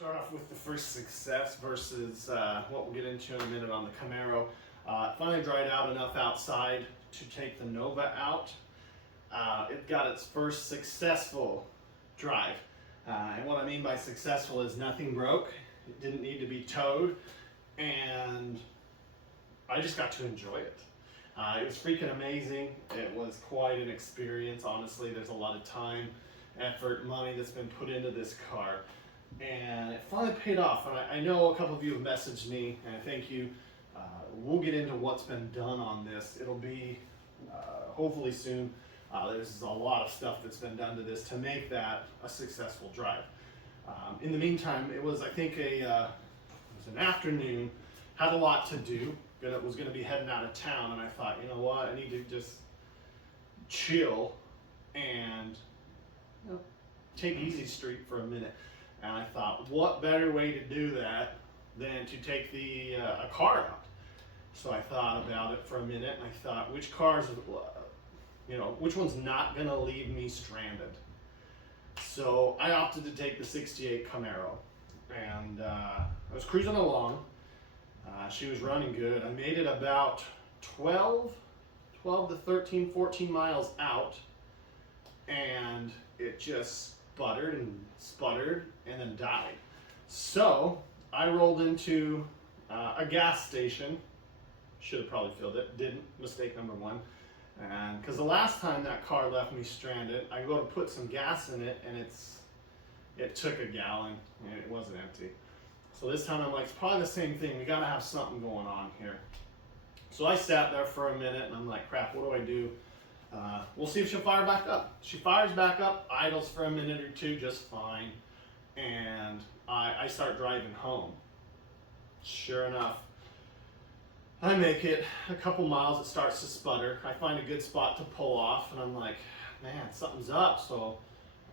Start off with the first success versus what we'll get into in a minute on the Camaro. Finally dried out enough outside to take the Nova out. It got its first successful drive. And what I mean by successful is nothing broke. It didn't need to be towed. And I just got to enjoy it. It was freaking amazing. It was quite an experience. Honestly, there's a lot of time, effort, money that's been put into this car. And it finally paid off. And I know a couple of you have messaged me, and thank you. We'll get into what's been done on this. It'll be hopefully soon. There's a lot of stuff that's been done to this to make that a successful drive. In the meantime, it was, I think, it was an afternoon. Had a lot to do. Was going to be heading out of town, and I thought, you know what, I need to just chill and take Easy Street for a minute. And I thought, what better way to do that than to take a car out? So I thought about it for a minute, and I thought, which one's not going to leave me stranded? So I opted to take the '68 Camaro, and I was cruising along. She was running good. I made it about 12 to 13, 14 miles out, and it just sputtered and then died. So I rolled into a gas station. Should have probably filled it. Didn't. Mistake number one. And because the last time that car left me stranded, I go to put some gas in it, and it took a gallon, and it wasn't empty. So this time I'm like, it's probably the same thing. We gotta have something going on here. So I sat there for a minute, and I'm like, crap, what do I do? We'll see if she'll fire back up. She fires back up, idles for a minute or two just fine, and I start driving home. Sure enough, I make it a couple miles, it starts to sputter. I find a good spot to pull off, and I'm like, man, something's up. So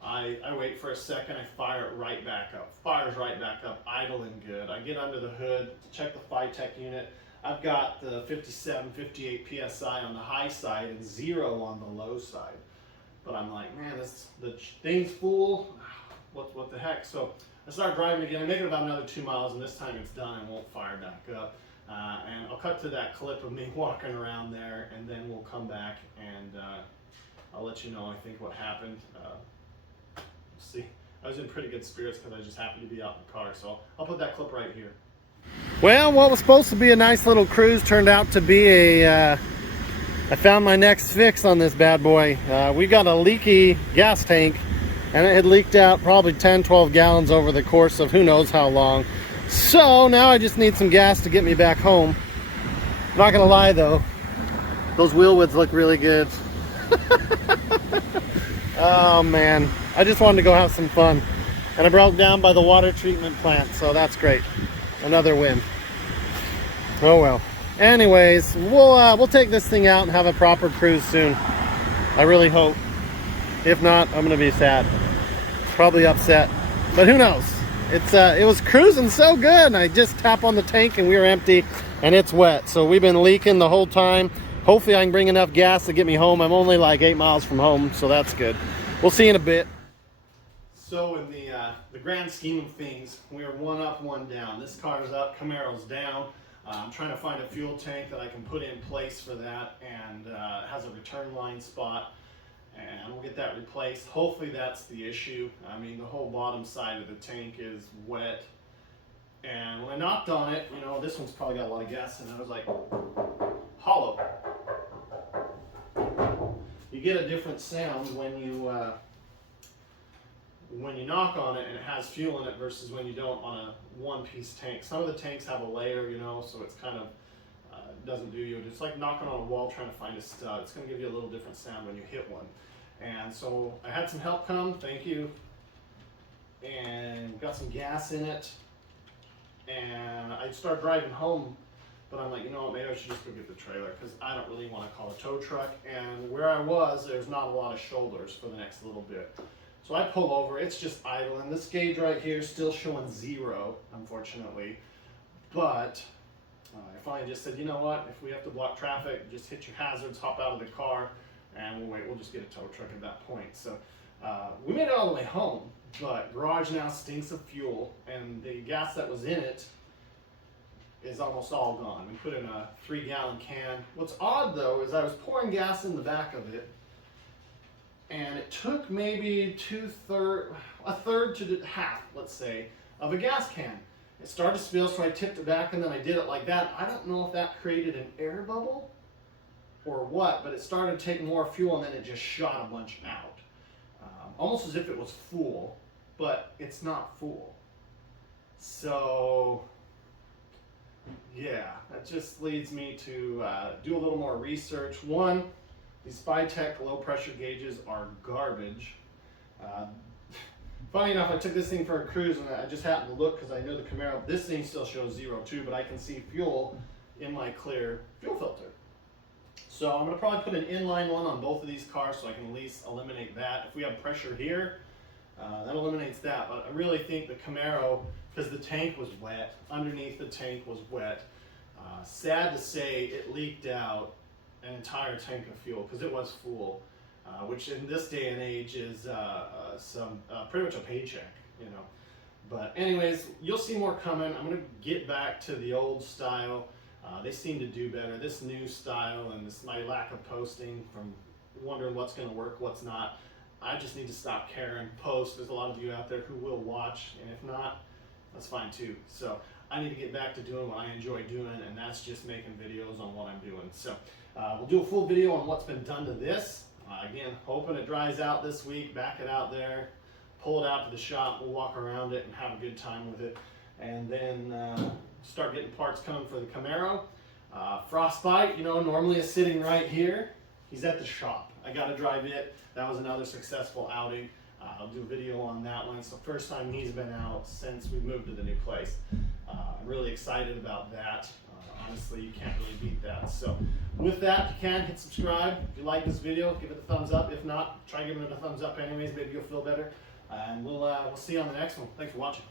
I wait for a second, I fire it right back up. Fires right back up, idling good. I get under the hood to check the FiTech unit. I've got the 57, 58 PSI on the high side and 0 on the low side. But I'm like, man, the thing's full. What the heck? So I start driving again. I make it about another 2 miles, and this time it's done and won't fire back up. And I'll cut to that clip of me walking around there, and then we'll come back and I'll let you know, I think, what happened. See, I was in pretty good spirits because I just happened to be out in the car. So I'll put that clip right here. Well, what was supposed to be a nice little cruise turned out to be I found my next fix on this bad boy. We got a leaky gas tank, and it had leaked out probably 10, 12 gallons over the course of who knows how long. So now I just need some gas to get me back home. Not gonna lie though, those wheel widths look really good. Oh man, I just wanted to go have some fun. And I broke down by the water treatment plant, so that's great. Another win. Oh well. Anyways, we'll take this thing out and have a proper cruise soon. I really hope. If not, I'm gonna be sad. Probably upset. But who knows? It was cruising so good, and I just tap on the tank and we were empty and it's wet. So we've been leaking the whole time. Hopefully I can bring enough gas to get me home. I'm only like 8 miles from home, so that's good. We'll see in a bit. So in the grand scheme of things, we're one up, one down. This car's up, Camaro's down. I'm trying to find a fuel tank that I can put in place for that, and it has a return line spot, and we'll get that replaced. Hopefully that's the issue. I mean, the whole bottom side of the tank is wet, and when I knocked on it, this one's probably got a lot of gas in it. I was like, hollow. You get a different sound when you knock on it and it has fuel in it versus when you don't on a one-piece tank. Some of the tanks have a layer, so it's kind of doesn't do you. It's like knocking on a wall trying to find a stud. It's going to give you a little different sound when you hit one. And so I had some help come, thank you, and got some gas in it. And I started driving home, but I'm like, maybe I should just go get the trailer because I don't really want to call a tow truck. And where I was, there's not a lot of shoulders for the next little bit. So I pull over, it's just idling. This gauge right here is still showing 0, unfortunately. But I finally just said, you know what, if we have to block traffic, just hit your hazards, hop out of the car, and we'll just get a tow truck at that point. So we made it all the way home, but garage now stinks of fuel, and the gas that was in it is almost all gone. We put in a 3-gallon can. What's odd though is I was pouring gas in the back of it, and it took maybe a third to half, let's say, of a gas can. It started to spill, so I tipped it back, and then I did it like that. I don't know if that created an air bubble or what, but it started to take more fuel, and then it just shot a bunch out. Almost as if it was full, but it's not full. So, yeah, that just leads me to do a little more research. One, these Spytech low pressure gauges are garbage. Funny enough, I took this thing for a cruise, and I just happened to look because I know the Camaro, this thing still shows 0 too, but I can see fuel in my clear fuel filter. So I'm gonna probably put an inline one on both of these cars so I can at least eliminate that. If we have pressure here, that eliminates that. But I really think the Camaro, because the tank was wet, underneath the tank was wet. Sad to say, it leaked out an entire tank of fuel because it was full, which in this day and age is pretty much a paycheck, you know. But anyways, you'll see more coming. I'm gonna get back to the old style. They seem to do better. This new style and my lack of posting, from wondering what's going to work, what's not. I just need to stop caring, post. There's a lot of you out there who will watch, and if not, that's fine too. So I need to get back to doing what I enjoy doing, and that's just making videos on what I'm doing. So we'll do a full video on what's been done to this. Again, hoping it dries out this week, back it out there, pull it out to the shop, we'll walk around it and have a good time with it. And then start getting parts coming for the Camaro. Frostbite, you know, normally is sitting right here. He's at the shop. I got to drive it. That was another successful outing. I'll do a video on that one. It's the first time he's been out since we moved to the new place. I'm really excited about that. Honestly, you can't really beat that. So with that, you can hit subscribe. If you like this video, give it a thumbs up. If not, try giving it a thumbs up anyways. Maybe you'll feel better. And we'll see you on the next one. Thanks for watching.